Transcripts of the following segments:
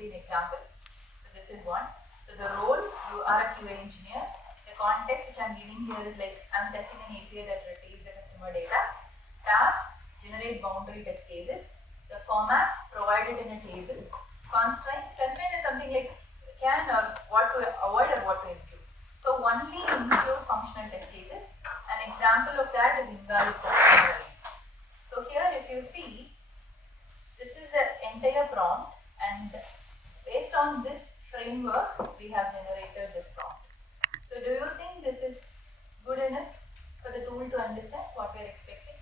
see an example. So this is one. So the role, you are a QA engineer. The context which I am giving here is like I am testing an API that retrieves the customer data. Task, generate boundary test cases. The format, provided in a table. Constraint is something like can or what to avoid or what to include. So only include functional test cases. An example of that is invalid customer ID. So here if you see, this is the entire prompt, and based on this framework we have generated this prompt. So do you think this is good enough for the tool to understand what we are expecting?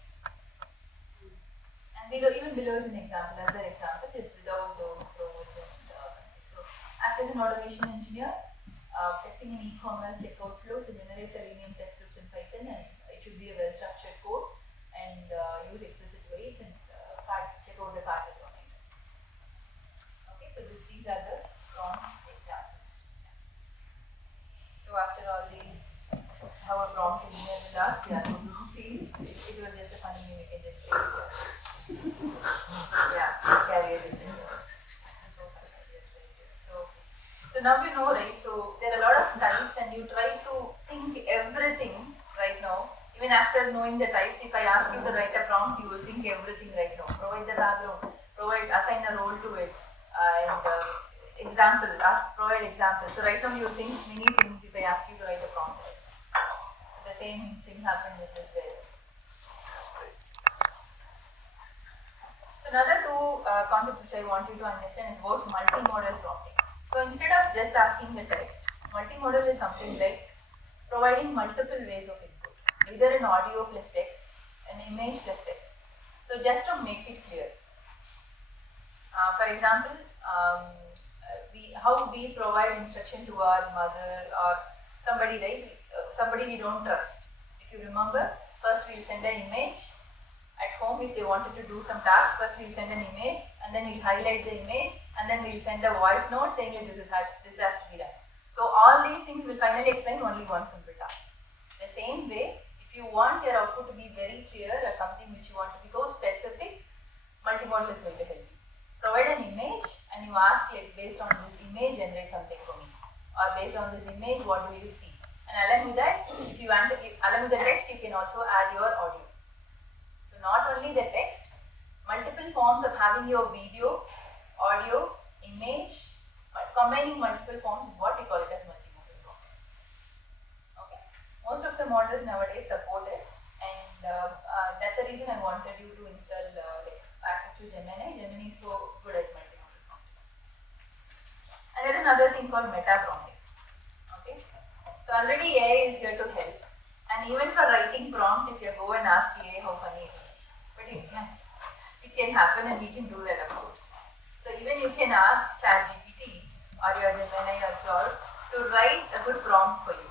And below, even below is an example, another example is without those roles and so act as an automation engineer, testing an e-commerce checkout flow to generate Selenium test scripts in Python, and it should be a well-structured code and use explicit weights and check out the cart as well. Okay, so these are the prompt examples. So after all these, how a prompt engineer will ask, yeah, please, it was just a funny name, we can just take it. Yeah, carry it in there. So now we know, right? So there are a lot of types, and you try to think everything right now. Even after knowing the types, if I ask you to write a prompt, you will think everything right now. Provide the background, assign a role to it, and provide examples. So right now you think many things if I ask you to write a prompt. The same thing happened with this guy. So another two concepts which I want you to understand is about multimodal prompting. So instead of just asking the text, multimodal is something like providing multiple ways of input, either an audio plus text, an image plus text. So just to make it clear, for example, how we provide instruction to our mother or somebody, right? Somebody we don't trust. If you remember, first we'll send an image. At home, if they wanted to do some task, first we'll send an image, and then we'll highlight the image, and then we'll send a voice note saying that this has to be done. So all these things will finally explain only one simple task. The same way, if you want your output to be very clear or something which you want to be so specific, multimodal is going to help you. Provide an image, and you ask it based on this image generate something for me, or based on this image what do you see? And along with that, if you want to along with the text, you can also add your audio. Not only the text, multiple forms of having your video, audio, image, combining multiple forms is what we call it as multimodal prompting. Okay. Most of the models nowadays support it, and that's the reason I wanted you to install access to Gemini. Gemini is so good at multimodal prompting. And there is another thing called meta prompting. Okay. So already AI is here to help, and even for writing prompt, if you go and ask AI how funny it is. It can happen, and we can do that, of course. So even you can ask ChatGPT or your Gemini or Claude to write a good prompt for you,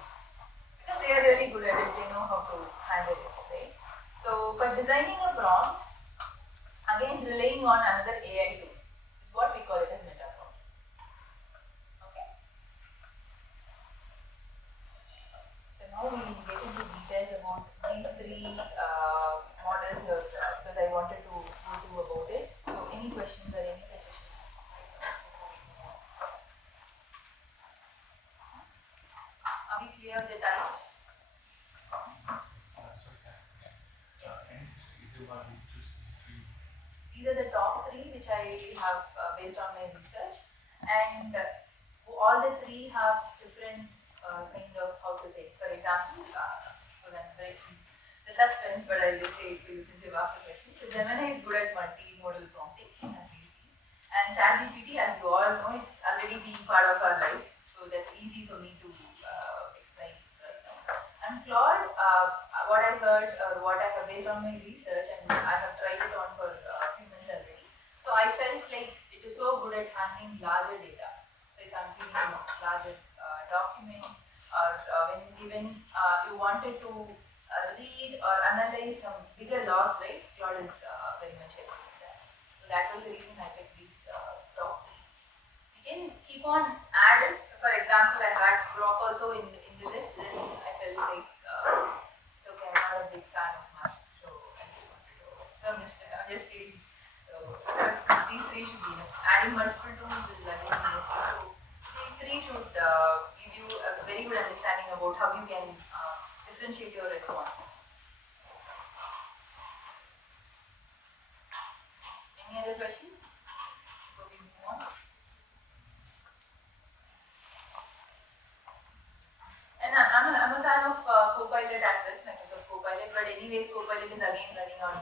because they are really good at it. They know how to handle it, right? So for designing a prompt, again relying on another AI tool is what we call it as meta prompt. Okay. So now we will get into details about these three models, because I wanted to go through about it. So any questions or any suggestions? Are we clear with the types? These are the top three which I have based on my research, and all the three have different kind of, how to say, for example, so then breaking the suspense, but I'll just say it to you since you've asked the question. So Gemini is good at multimodal prompting, as we see, and ChatGPT, as you all know, it's already been part of our lives, so that's easy for me to explain right now. And Claude, what I heard, or what I have based on my research, and I have tried it on for a few months already, so I felt like it is so good at handling larger data. So if I'm feeding a larger document, or when even you wanted to read or analyze some bigger logs, right? Claude is very much helpful with that. So that was the reason I picked these top three. We can keep on adding. So for example, I had Grok also in the list, then I felt like it's okay, I'm not a big fan of math, so I just wanted to I'm just kidding. So these three should be enough. Adding multiple tools will again should give you a very good understanding about how you can differentiate your responses. Any other questions before we move on? And I'm a fan of Copilot as well, Microsoft Copilot, but anyways, Copilot is again running on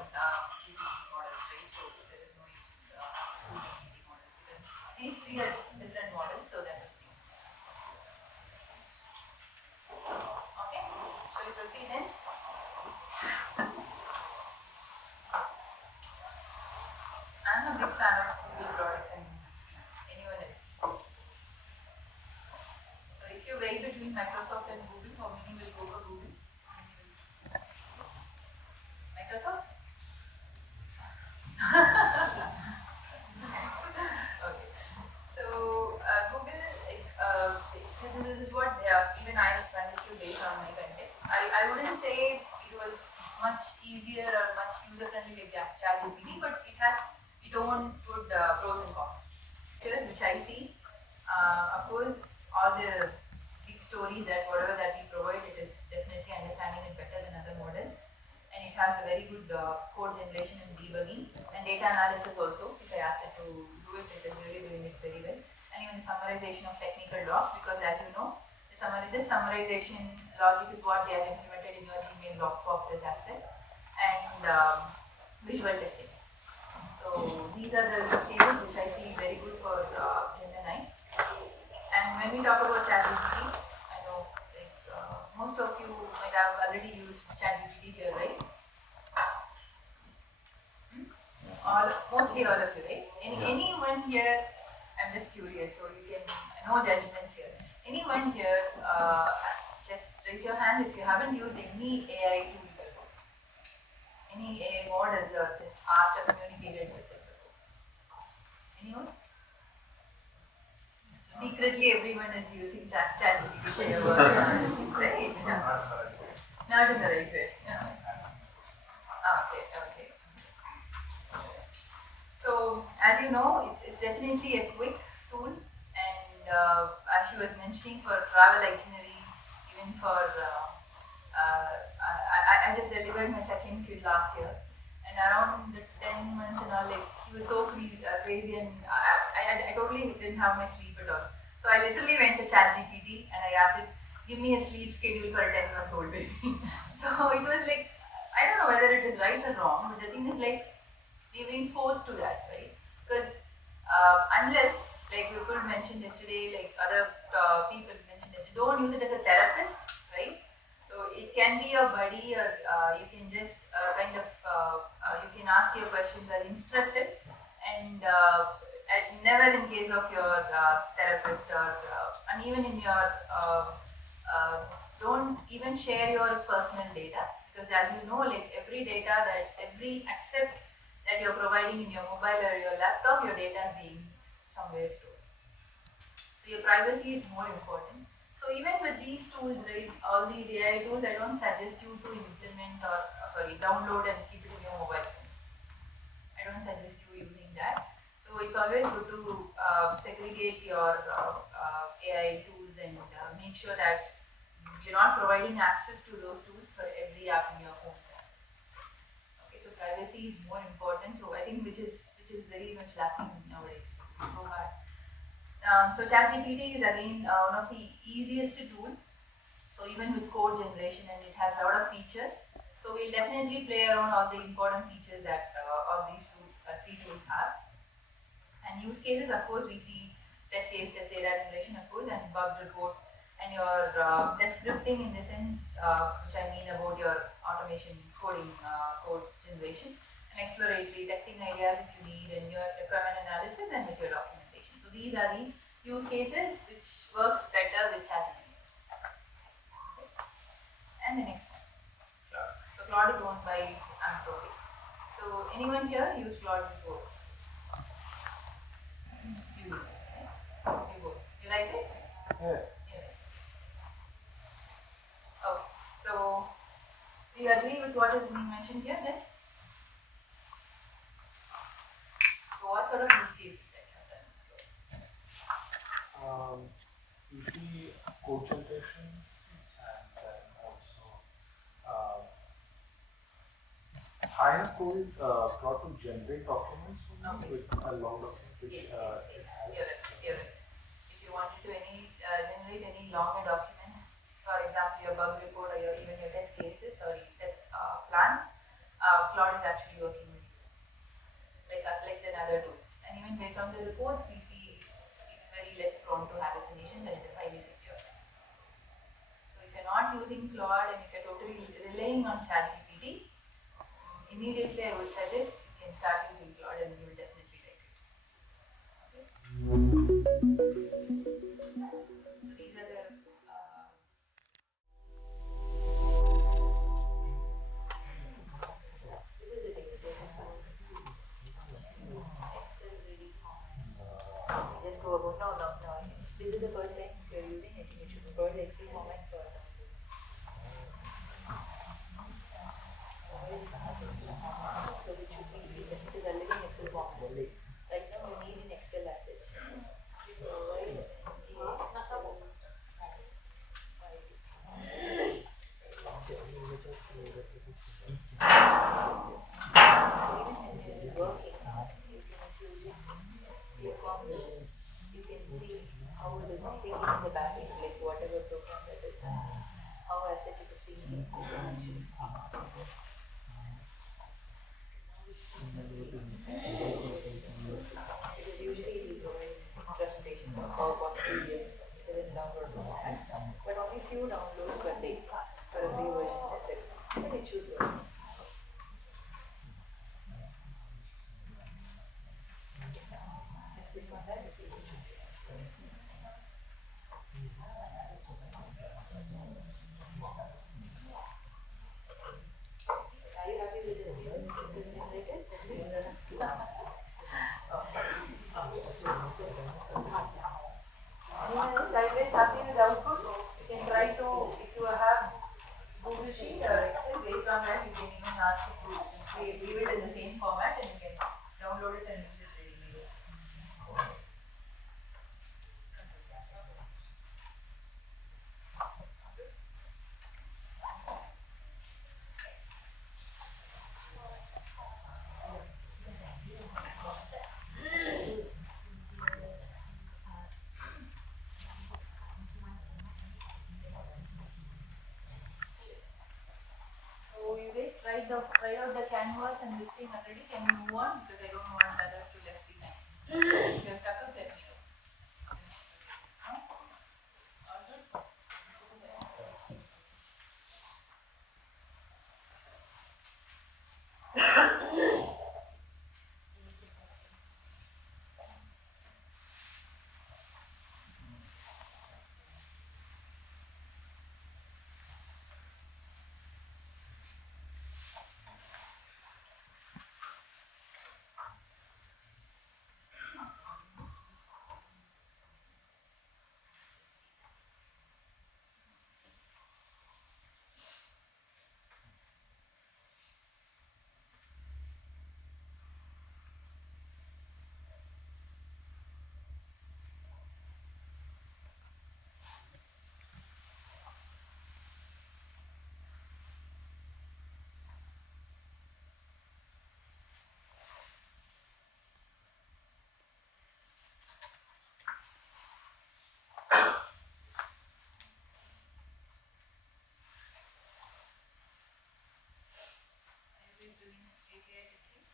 GPT models, right? So there is no use to GPT models because these three are different models, so that is the thing. Okay, so we proceed then. I'm a big fan of Google products and anyone else. So if you weigh between Microsoft and Google, how many will go for Google? Microsoft? Okay. So Google, this is what even I understood based on my content. I wouldn't say it was much easier or much user-friendly like ChatGPT, but it has its own good pros and cons. Which I see, of course, all the big stories that whatever that we provide, it is definitely understanding it better than other models, and it has a very good code generation and debugging and data analysis also. If I asked it to do it, it is really doing it very well, and even the summarization of technical docs, because as you know, this summarization logic is what they have implemented in your Gmail doc boxes as well, and visual testing. So these are the use cases which I see very good for Gemini. And when we talk about ChatGPT, I know like, most of you might have already used ChatGPT here, right? Mostly all of you, right? Anyone here? I'm just curious, so you can no judgments here. Anyone here? Just raise your hand if you haven't used any AI tool before. Any AI models or just asked or communicated with it before? Anyone? So secretly everyone is using ChatGPT for your work, right? Not in the right way. Yeah. Okay. So as you know, it's definitely a quick tool, and as she was mentioning, for travel itinerary, even for I just delivered my second kid last year, and around the 10 months and all, like he was so crazy, and I totally didn't have my sleep at all. So I literally went to ChatGPT and I asked it, give me a sleep schedule for a 10-month-old baby. So it was like, I don't know whether it is right or wrong, but the thing is like, we've been forced to that, right? Because unless, like people mentioned yesterday, like other people mentioned yesterday, don't use it as a therapist, right? So it can be your buddy, or you can just you can ask your questions as instructive, and never in case of your therapist, or and even in your don't even share your personal data, because as you know, like every accept that you're providing in your mobile or your laptop, your data is being somewhere stored. So your privacy is more important. So even with these tools, right, all these AI tools, I don't suggest you to implement or download and keep it in your mobile phones. I don't suggest you using that. So it's always good to segregate your AI tools and make sure that you're not providing access to those tools for every app in your phone. Okay, so privacy is more important. So I think which is very much lacking nowadays. It's so hard. So ChatGPT is again one of the easiest tool. So even with code generation, and it has a lot of features. So we'll definitely play around all the important features that all these three tools have. And use cases, of course, we see test case, test data generation, of course, and bug report, and your descripting in the sense, which I mean about your automation code generation, and exploratory testing ideas if you need, and your requirement analysis, and with your documentation. So these are the use cases which works better with ChatGPT. Okay. And the next one. So Claude is owned by Anthropic. So anyone here use Claude before? You use it, right? You both. You like it? Yeah. Okay. So do you agree with what is being mentioned here then? So what sort of use cases that you have done? Use kind of told Claude to generate documents with a long document which yes. it has. You're right. If you wanted to generate any longer documents, for example, your bug report or even your test cases or your test plans, Claude is actually working with you, like than other tools. And even based on the reports, we see it's very less prone to hallucinations and it's highly secure. So if you're not using Claude and if you're totally relying on ChatGPT, immediately I would suggest you can start using Claude and you will definitely like it. Okay? So these are the this is a data file. Excel ready format. Just go about no. This is the first time you're using it. You should provide the Excel format first. So it should be it is already in Excel format. Right now you need an Excel assets. You provide an Excel file. Even when it is working, you can click on this, you can see how it is thinking in the back end, like whatever program that is done, how asset it is thinking, you can actually see. Because usually it is providing presentation or PowerPoint videos, it doesn't download the format, but only few downloads per day for a free version, that's it. But it should work. Just click on that, it should be. Are you happy with this business generated? Anyone is always happy with the output? You can try to, if you have Google Sheet or Excel, based on that you can even ask it to leave it in the same format and you can download it and use it ready-made. So you guys tried out the canvas and this thing already. Can you move on? Because I don't want others to left behind. If you're stuck up, let me know. Huh? All good? Doing API testing.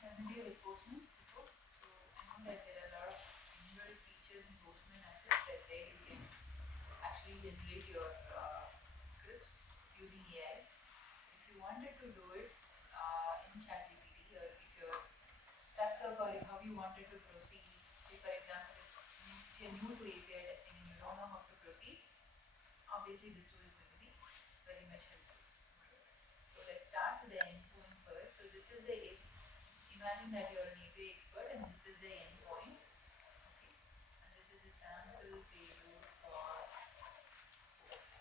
Familiar with Postman before, so I know that there are a lot of inbuilt features in Postman assets that where you can actually generate your scripts using AI. If you wanted to do it in ChatGPT obviously this tool is going to be very much helpful. Okay. So let's start with the endpoint first. So this is the, imagine that you're an API expert and this is the endpoint. Okay. And this is a sample payload for post.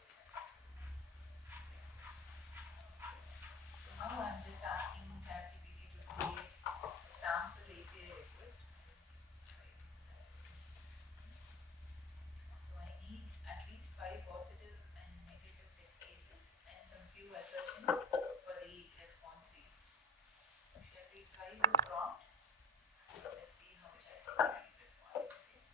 So now I'm just asking ChatGPT to create a sample API request. So I need at least 5 positive and negative test cases and some few assertions for the response fields. Shall we try this prompt? Let's see how ChatGPT responds. Okay.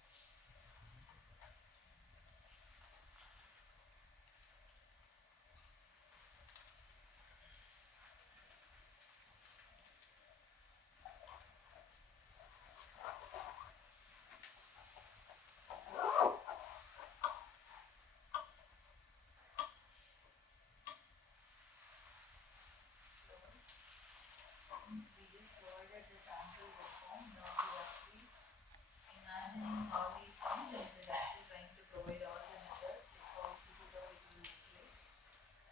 Since we just provided the sample response, now we are actually imagining all these things and it is actually trying to provide all the methods. Like how this is how it will display.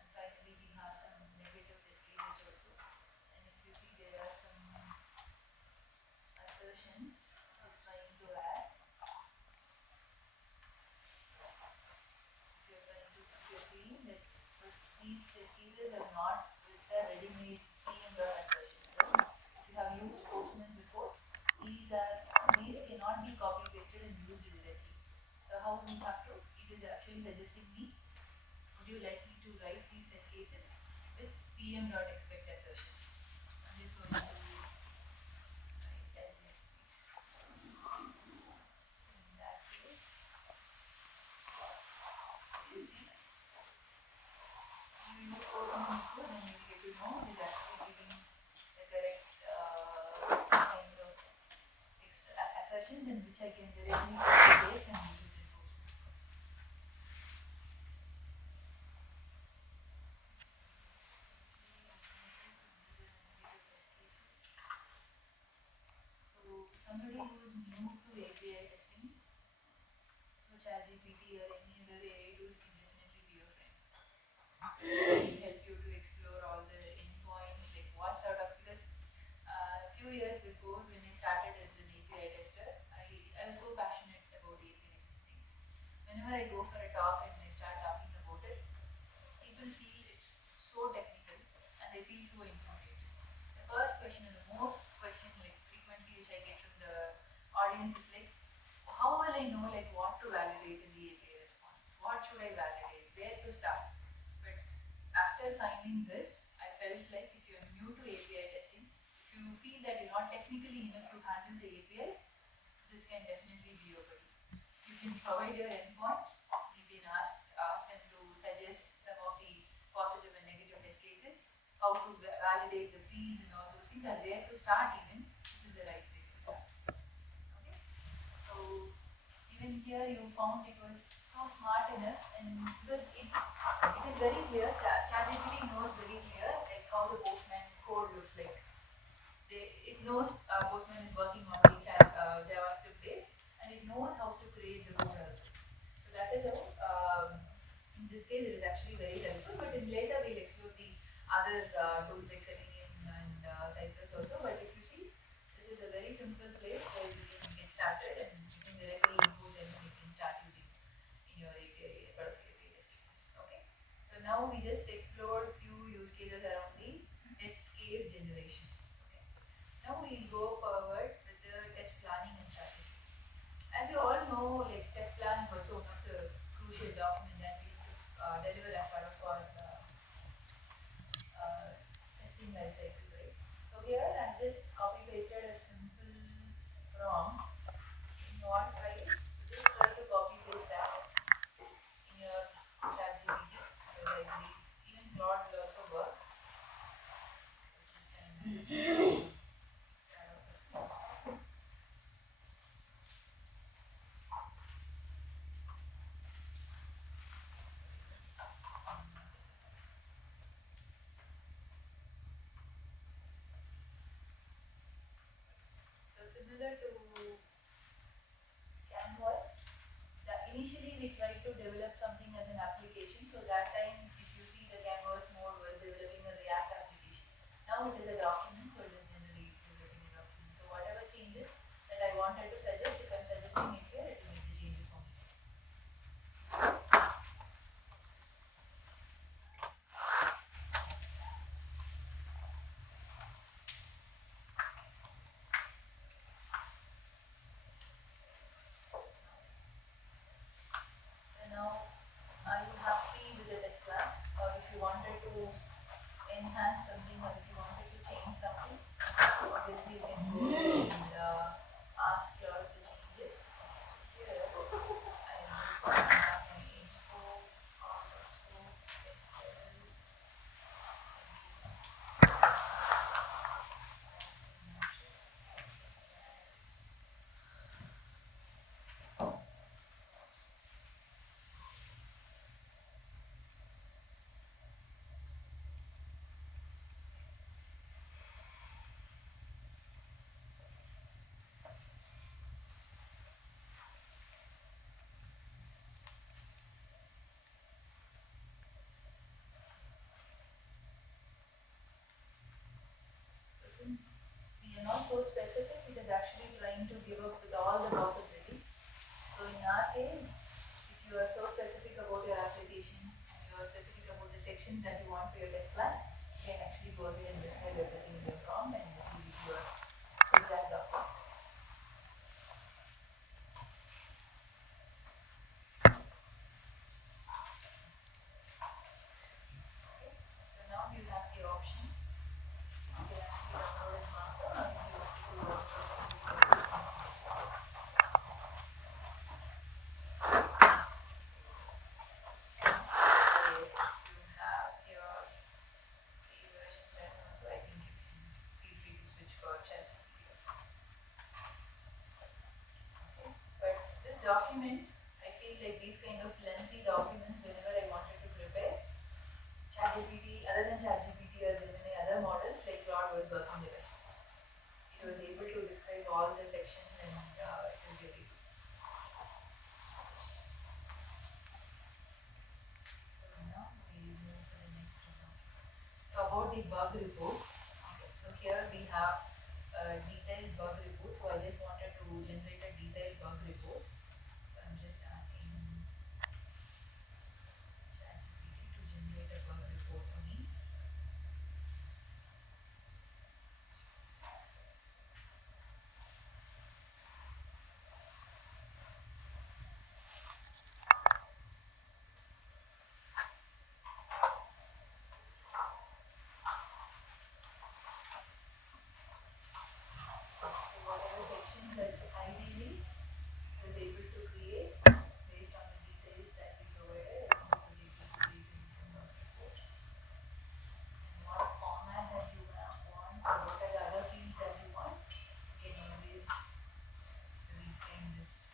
And finally, we have some negative test cases also. And if you see, there are some assertions it's trying to add. You're seeing that these test cases are not with the ready-made PM.assertions. Right? If you have used Postman before, these cannot be copy pasted and used directly. So how we have to? It is actually suggesting me, would you like me to write these test cases with PM.expect assertions? I'm just going to write as this. In that case, you see, you use Postman before, then you get to know it is actually giving the correct kind of assertions in which I can directly copy paste and use it in Postman. So somebody who is new to API testing, so ChatGPT or any other AI tools can definitely be your friend. It will help you to explore all the endpoints, like what sort of, because a few years before when I started as an API tester, I was so passionate about APIs and things. Whenever I go for a talk and I start talking about it, people feel it's so technical and they feel so intimidated. The first question and the most question like frequently which I get from the audience is like, how will I know like what to validate in the API response? What should I validate? Where to start? But after finding this, I felt like if you're new to API testing, if you feel that you're not technically enough to handle the APIs, this can definitely be your buddy. You can provide your endpoints, you can ask them to suggest some of the positive and negative test cases, how to validate the fields and all those things, and where to start even, this is the right place to start. Okay? So even here you found it was so smart enough, and because it is very clear, ChatGPT knows very clear like how the Postman code looks like. It knows Postman is working on the JavaScript base, and it knows how to create the code also. So that is how, in this case, it is actually very helpful. But in later we'll explore the other tools like Selenium and Cypress also. But if you see, this is a very simple place where you can get started and you can directly import them and you can start using in your API, product API test cases. Okay. So now we just explored few use cases around the test case generation. Okay. Now we go the bug reports. Okay, so here we have a detailed bug report. So I just wanted to generate a detailed bug report. So I'm just asking ChatGPT to generate a bug report for me. So whatever sections that ideally was able to create based on the details that we provided, I think it was able to create in this bug report. And what format that you want, or what are the other fields that you want, you can always reframe this.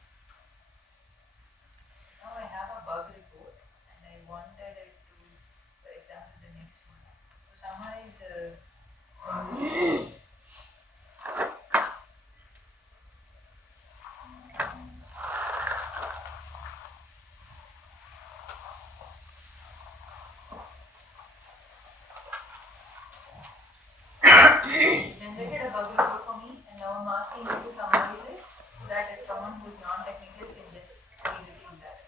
Now I have a bug report and I wanted it to, for example, the next one. So summarize the generated a bug report for me, and now I'm asking you to summarize it so that if someone who is non-technical can just read it in that.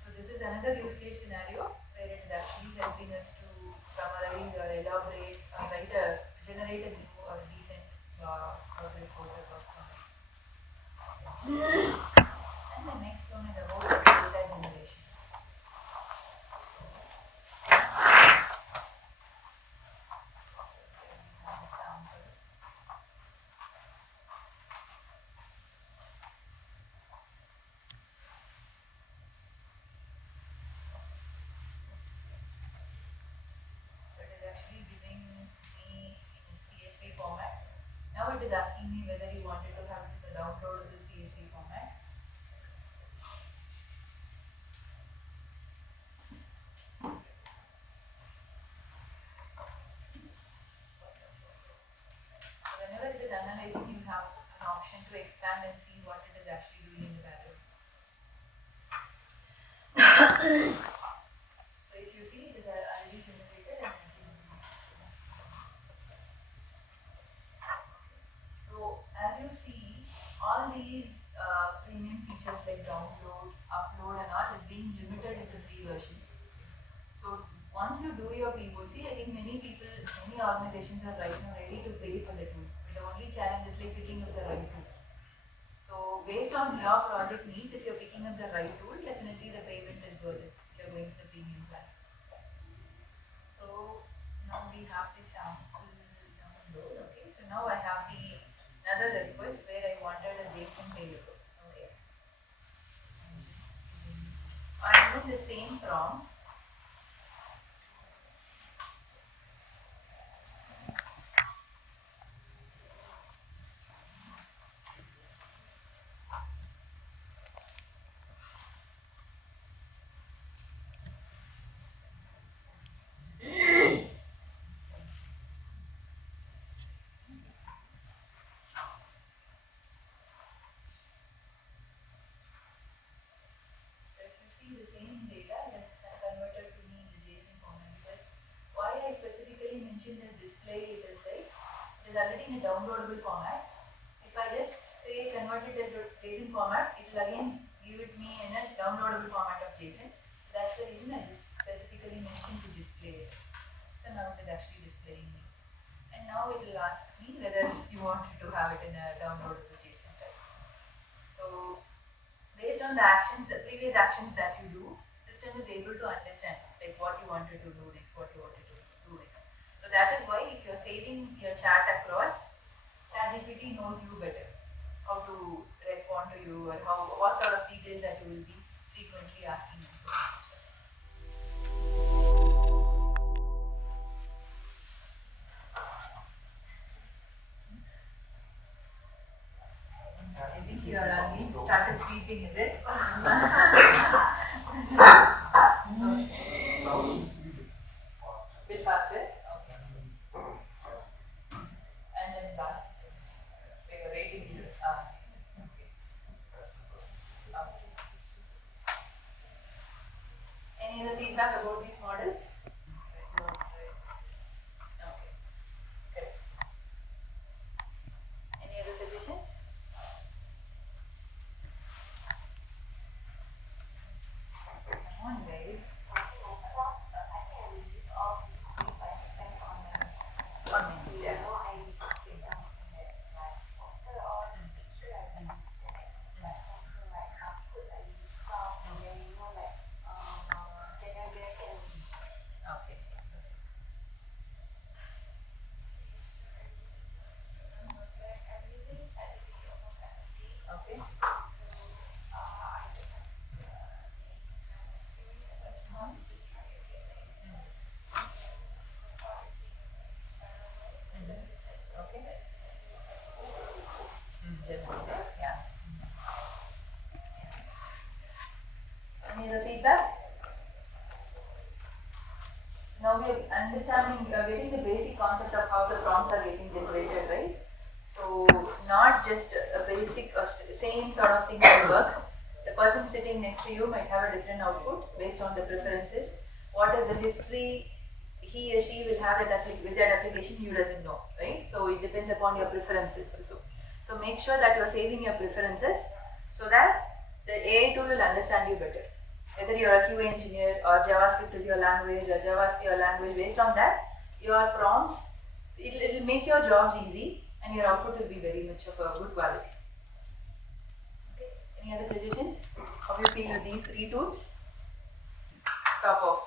So this is another use case scenario where it is actually helping us to summarize or elaborate or generate a new or decent bug report or bug summary. And the next one is about data generation. So it is actually giving me in a CSV format. Now it is asking me whether you wanted to have it in the downloadable CSV format. So whenever it is analyzing, you have an option to expand and see what it is actually doing in the background. So if you see, it is already generated and so as you see, all these premium features like download, upload and all is being limited in the free version. So once you do your POC, I think many organizations are right now ready to pay for the tool. But the only challenge is like picking up the right tool. So based on your project needs, if you're picking up the right tool, definitely the payment is worth it if you're going to the premium plan. So now we have the sample download. Okay, so now I have another request where I wanted a JSON variable. Okay, I'm given the same prompt. The same data that's converted to me in the JSON format. Because why I specifically mentioned the display, it is like it is already in a downloadable format. If I just say convert it to JSON format, it will again give it me in a downloadable format of JSON. That's the reason I just specifically mentioned to display it. So now it is actually displaying me. And now it will ask me whether you want to have it in a downloadable JSON type. So based on the previous actions that you do, system is able to understand like what you wanted to do next, what you wanted to do next. So that is why if you're saving your chat across, ChatGPT knows you better, how to respond to you and what sort of details that you will be frequently asking and so on. I think you are again started sleeping, is it? Bit faster? Okay. And Any other feedback about these models? Okay. Correct. Any other suggestions? Come on, guys. Yeah. Okay. Okay. Okay. Generative, yeah. Any other feedback? Now we are understanding, getting the basic concept of how the prompts are getting generated, right? So not just a basic same sort of thing will work. The person sitting next to you might have a different output based on the preferences. What is the history he or she will have with that application, you doesn't know, right? So it depends upon your preferences also. So make sure that you are saving your preferences so that the AI tool will understand you better. Whether you are a QA engineer or JavaScript is your language or Java is your language, based on that, your prompts, it will make your jobs easy and your output will be very much of a good quality. Okay. Any other suggestions? How you feel with these three tools? Top of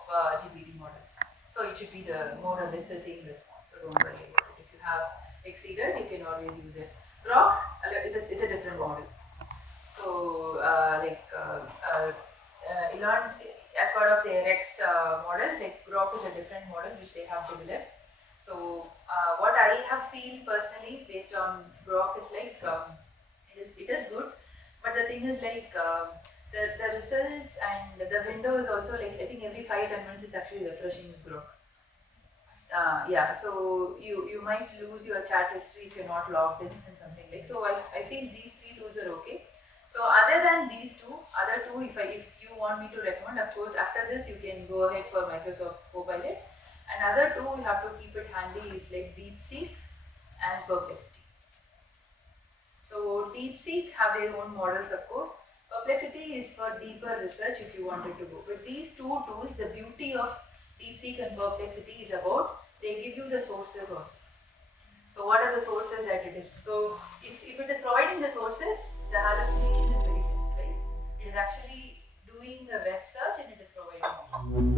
GPT models. So it should be the more or less the same response. So don't worry about it. If you have exceeded, you can always use it. Grok is a different model. So Elon, as part of their X models, like Grok is a different model which they have developed. So what I have feel personally based on Grok is like it is good, but the thing is like the results and the window is also like I think every 5-10 minutes it's actually refreshing with Grok. Yeah, so you might lose your chat history if you're not logged in and something like. So I feel these three tools are okay. So other than these two, other two, if you want me to recommend, of course, after this you can go ahead for Microsoft Copilot. Another two you have to keep it handy is like DeepSeek and Perplexity. So DeepSeek have their own models, of course. Perplexity is for deeper research if you wanted to go. With these two tools, the beauty of DeepSeek and Perplexity is about they give you the sources also. So what are the sources that it is? So if it is providing the sources, the hallucination is very less, right? It is actually doing a web search and it is providing.